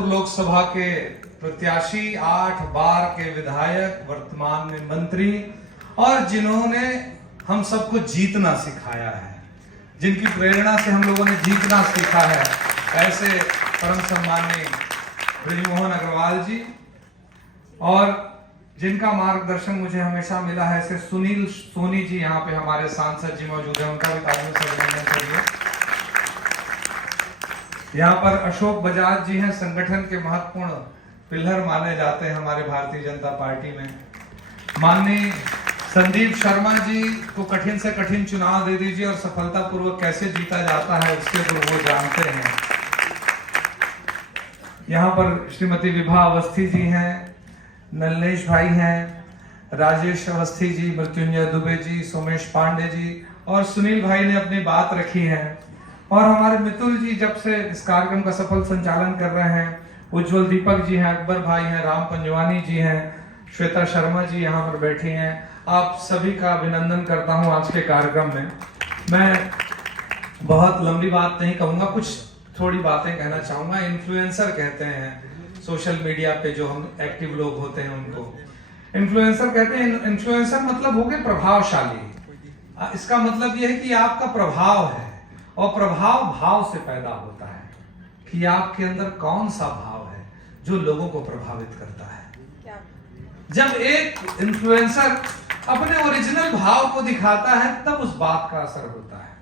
लोकसभा के प्रत्याशी, 8 बार के विधायक, वर्तमान में मंत्री, और जिन्होंने हम सबको जीतना सिखाया है, जिनकी प्रेरणा से हम लोगों ने जीतना सीखा है, ऐसे परम सम्माननीय बृजमोहन अग्रवाल जी, और जिनका मार्गदर्शन मुझे हमेशा मिला है, ऐसे सुनील सोनी जी, यहाँ पे हमारे सांसद जी मौजूद हैं, उनका भी तालियों से अभिनंदन करिए। यहाँ पर अशोक बजाज जी हैं, संगठन के महत्वपूर्ण पिलर माने जाते हैं हमारे भारतीय जनता पार्टी में। माननीय संदीप शर्मा जी को कठिन से कठिन चुनाव दे दीजिए और सफलतापूर्वक कैसे जीता जाता है उसके तो वो जानते हैं। यहाँ पर श्रीमती विभा अवस्थी जी हैं, नलनेश भाई हैं, राजेश अवस्थी जी, मृत्युंजय दुबे जी, सोमेश पांडे जी, और सुनील भाई ने अपनी बात रखी है। और हमारे मितुल जी जब से इस कार्यक्रम का सफल संचालन कर रहे हैं, उज्जवल दीपक जी हैं, अकबर भाई हैं, राम पंजवानी जी हैं, श्वेता शर्मा जी यहाँ पर बैठी हैं। आप सभी का अभिनंदन करता हूँ आज के कार्यक्रम में। मैं बहुत लंबी बात नहीं कहूँगा, कुछ थोड़ी बातें कहना चाहूँगा। इन्फ्लुएंसर कहते हैं सोशल मीडिया पे जो हम एक्टिव लोग होते हैं उनको इन्फ्लुएंसर कहते हैं। इन्फ्लुएंसर मतलब हो गए प्रभावशाली। इसका मतलब यह है कि आपका प्रभाव है, और प्रभाव भाव से पैदा होता है कि आपके अंदर कौन सा भाव है जो लोगों को प्रभावित करता है। जब एक इन्फ्लुएंसर अपने ओरिजिनल भाव को दिखाता है तब उस बात का असर होता है,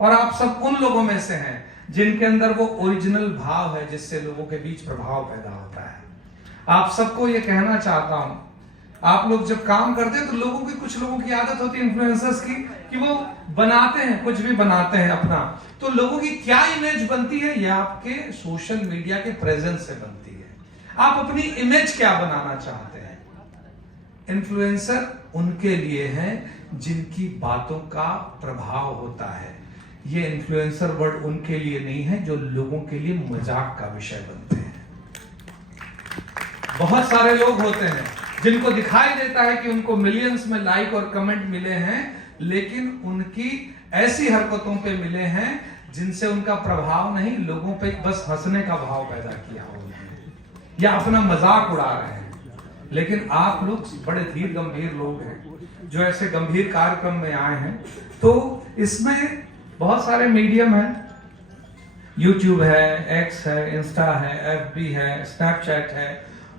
और आप सब उन लोगों में से हैं जिनके अंदर वो ओरिजिनल भाव है जिससे लोगों के बीच प्रभाव पैदा होता है। आप सबको ये कहना चाहता हूं, आप लोग जब काम करते हैं तो लोगों की, कुछ लोगों की आदत होती है इन्फ्लुएंसर्स की कि वो बनाते हैं, कुछ भी बनाते हैं अपना, तो लोगों की क्या इमेज बनती है, यह आपके सोशल मीडिया के प्रेजेंस से बनती है। आप अपनी इमेज क्या बनाना चाहते हैं। इन्फ्लुएंसर उनके लिए हैं जिनकी बातों का प्रभाव होता है। ये इन्फ्लुएंसर वर्ड उनके लिए नहीं है जो लोगों के लिए मजाक का विषय बनते हैं। बहुत सारे लोग होते हैं जिनको दिखाई देता है कि उनको मिलियंस में लाइक और कमेंट मिले हैं, लेकिन उनकी ऐसी हरकतों पे मिले हैं जिनसे उनका प्रभाव नहीं, लोगों पे बस हंसने का भाव पैदा किया हो या अपना मजाक उड़ा रहे हैं। लेकिन आप लोग बड़े धीर गंभीर लोग हैं जो ऐसे गंभीर कार्यक्रम में आए हैं। तो इसमें बहुत सारे मीडियम हैं, यूट्यूब है, एक्स है, इंस्टा है, FB है, स्नैपचैट है,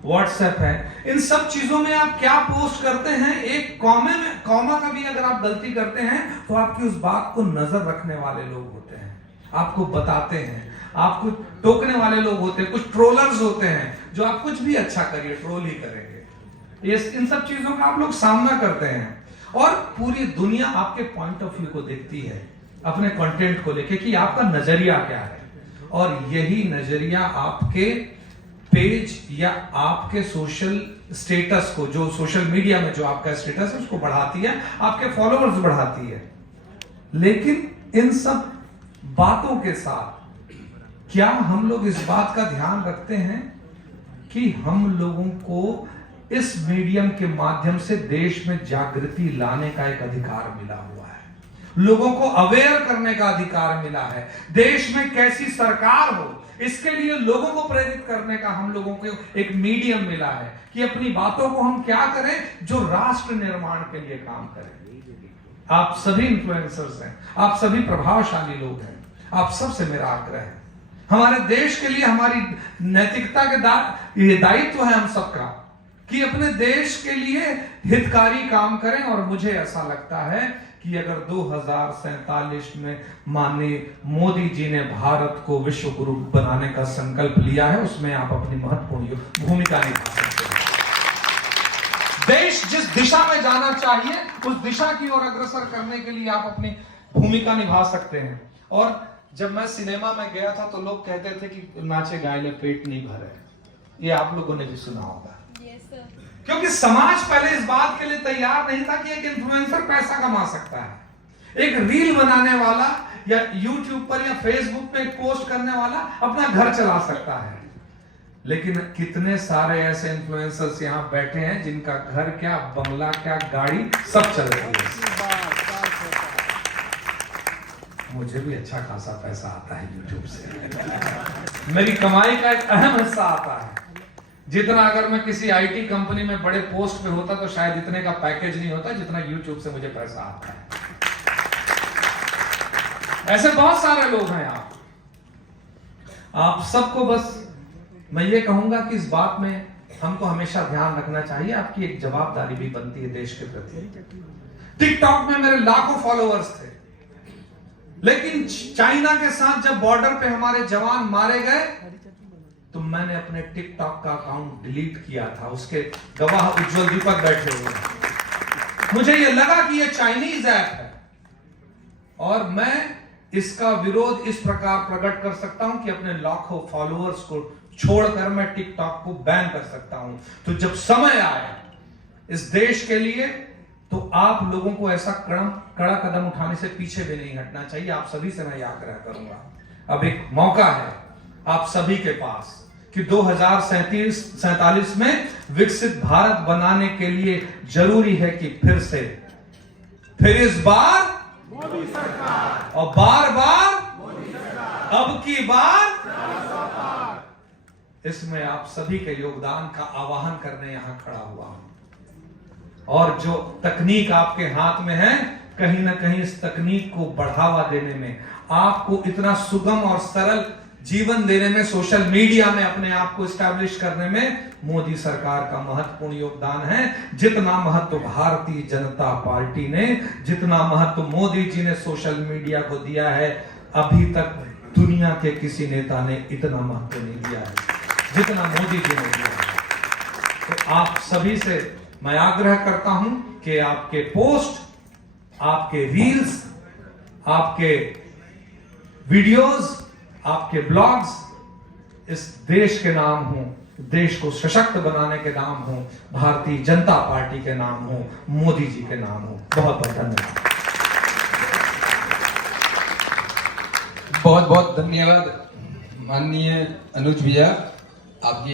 व्हाट्सएप है। इन सब चीजों में आप क्या पोस्ट करते हैं, एक कॉमा का भी अगर आप गलती करते हैं तो आपकी उस बात को नजर रखने वाले लोग होते हैं, आपको बताते हैं, आपको टोकने वाले लोग होते हैं। कुछ ट्रोलर्स होते हैं जो आप कुछ भी अच्छा करिए ट्रोल ही करेंगे। इन सब चीजों का आप लोग सामना करते हैं, और पूरी दुनिया आपके पॉइंट ऑफ व्यू को देखती है अपने कंटेंट को लेके कि आपका नजरिया क्या है, और यही नजरिया आपके पेज या आपके सोशल स्टेटस को, जो सोशल मीडिया में जो आपका स्टेटस है उसको बढ़ाती है, आपके फॉलोअर्स बढ़ाती है। लेकिन इन सब बातों के साथ क्या हम लोग इस बात का ध्यान रखते हैं कि हम लोगों को इस मीडियम के माध्यम से देश में जागृति लाने का एक अधिकार मिला हुआ है, लोगों को अवेयर करने का अधिकार मिला है, देश में कैसी सरकार हो इसके लिए लोगों को प्रेरित करने का हम लोगों को एक मीडियम मिला है कि अपनी बातों को हम क्या करें जो राष्ट्र निर्माण के लिए काम करें। आप सभी इन्फ्लुएंसर्स हैं, आप सभी प्रभावशाली लोग हैं, आप सबसे मेरा आग्रह है, हमारे देश के लिए हमारी नैतिकता के ये दायित्व है हम सबका कि अपने देश के लिए हितकारी काम करें। और मुझे ऐसा लगता है कि अगर 2047 में माननीय मोदी जी ने भारत को विश्व गुरु बनाने का संकल्प लिया है, उसमें आप अपनी महत्वपूर्ण भूमिका निभा सकते हैं। देश जिस दिशा में जाना चाहिए उस दिशा की ओर अग्रसर करने के लिए आप अपनी भूमिका निभा सकते हैं। और जब मैं सिनेमा में गया था तो लोग कहते थे कि नाचे गायले पेट नहीं भरे, ये आप लोगों ने भी सुना होगा। क्योंकि समाज पहले इस बात के लिए तैयार नहीं था कि एक इन्फ्लुएंसर पैसा कमा सकता है, एक रील बनाने वाला या यूट्यूब पर या फेसबुक पे एक पोस्ट करने वाला अपना घर चला सकता है। लेकिन कितने सारे ऐसे इन्फ्लुएंसर्स यहाँ बैठे हैं जिनका घर क्या, बंगला क्या, गाड़ी सब चल रही है। मुझे भी अच्छा खासा पैसा आता है यूट्यूब से। मेरी कमाई का एक अहम हिस्सा आता है। जितना अगर मैं किसी आईटी कंपनी में बड़े पोस्ट पे होता तो शायद इतने का पैकेज नहीं होता जितना यूट्यूब से मुझे पैसा आता है। ऐसे बहुत सारे लोग हैं। आप सबको बस मैं ये कहूंगा कि इस बात में हमको हमेशा ध्यान रखना चाहिए, आपकी एक जवाबदारी भी बनती है देश के प्रति। टिकटॉक में मेरे लाखों फॉलोअर्स थे, लेकिन चाइना के साथ जब बॉर्डर पे हमारे जवान मारे गए तो मैंने अपने टिकटॉक का अकाउंट डिलीट किया था। उसके गवाह उज्जवल दीपक बैठे हुए हैं। मुझे यह लगा कि यह चाइनीज ऐप है और मैं इसका विरोध इस प्रकार प्रकट कर सकता हूं कि अपने लाखों फॉलोअर्स को छोड़कर मैं टिकटॉक को बैन कर सकता हूं। तो जब समय आया इस देश के लिए तो आप लोगों को ऐसा कड़ा कदम उठाने से पीछे भी नहीं हटना चाहिए। आप सभी से मैं आग्रह करूंगा, अब एक मौका है आप सभी के पास कि 2047 में विकसित भारत बनाने के लिए जरूरी है कि फिर इस बार मोदी सरकार और बार बार मोदी सरकार अब की बार सरकार। इसमें आप सभी के योगदान का आवाहन करने यहां खड़ा हुआ हूं। और जो तकनीक आपके हाथ में है, कहीं ना कहीं इस तकनीक को बढ़ावा देने में, आपको इतना सुगम और सरल जीवन देने में, सोशल मीडिया में अपने आप को एस्टैब्लिश करने में मोदी सरकार का महत्वपूर्ण योगदान है। जितना महत्व भारतीय जनता पार्टी ने, जितना महत्व मोदी जी ने सोशल मीडिया को दिया है, अभी तक दुनिया के किसी नेता ने इतना महत्व नहीं दिया है जितना मोदी जी ने दिया है। तो आप सभी से मैं आग्रह करता हूं कि आपके पोस्ट, आपके रील्स, आपके वीडियोस, आपके ब्लॉग्स इस देश के नाम हो, देश को सशक्त बनाने के नाम हो, भारतीय जनता पार्टी के नाम हो, मोदी जी के नाम हो। बहुत बहुत धन्यवाद। बहुत बहुत धन्यवाद माननीय अनुज भैया, आपकी